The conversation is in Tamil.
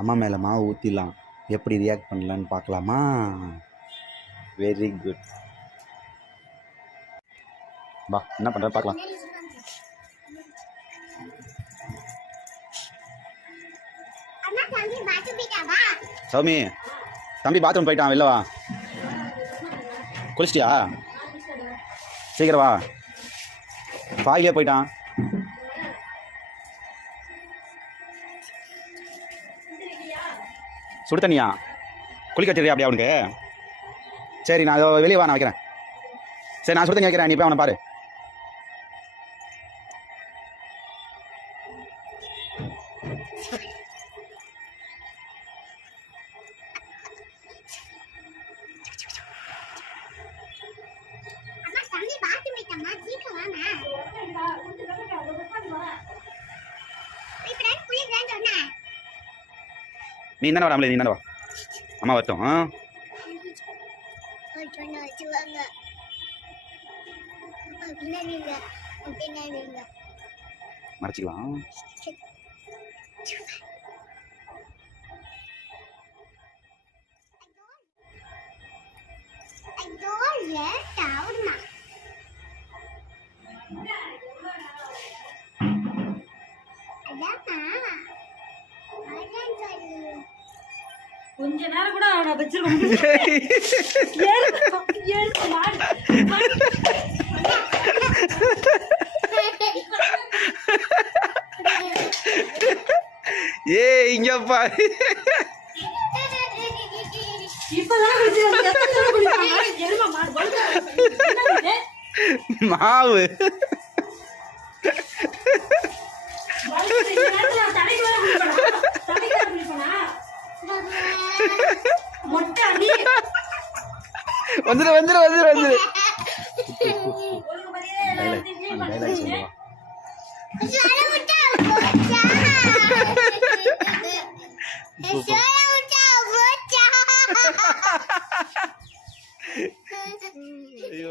அம்மா மேலே மாவு ஊற்றிடலாம். எப்படி ரியாக்ட் பண்ணலான்னு பார்க்கலாமா? Very good. வா, என்ன பண்ணுற பார்க்கலாம். சௌமி, தம்பி பாத்ரூம் போயிட்டான், வெளில வா. குளிச்சிட்டியா? சீக்கிரம் வா. பாயிலே போயிட்டான். சுடு தண்ணியா? குளிக்க வச்சிருக்கியா அப்படியே அவனுக்கு? சரி, நான் வெளியே வா, நான் வைக்கிறேன். சரி, நான் சுடு தண்ணி வைக்கிறேன், நீ போய் அவனை பாரு. நீ தானே வராமலே, நீ தானே வா. அம்மா வரட்டும். மறைச்சிக்கலாம். கொஞ்ச நேரம் கூட அவனை வச்சிருக்கோம். ஏ இங்க பாரு, மாவு வந்துரு வந்துரு வந்துரு வந்துரு. ஐயோ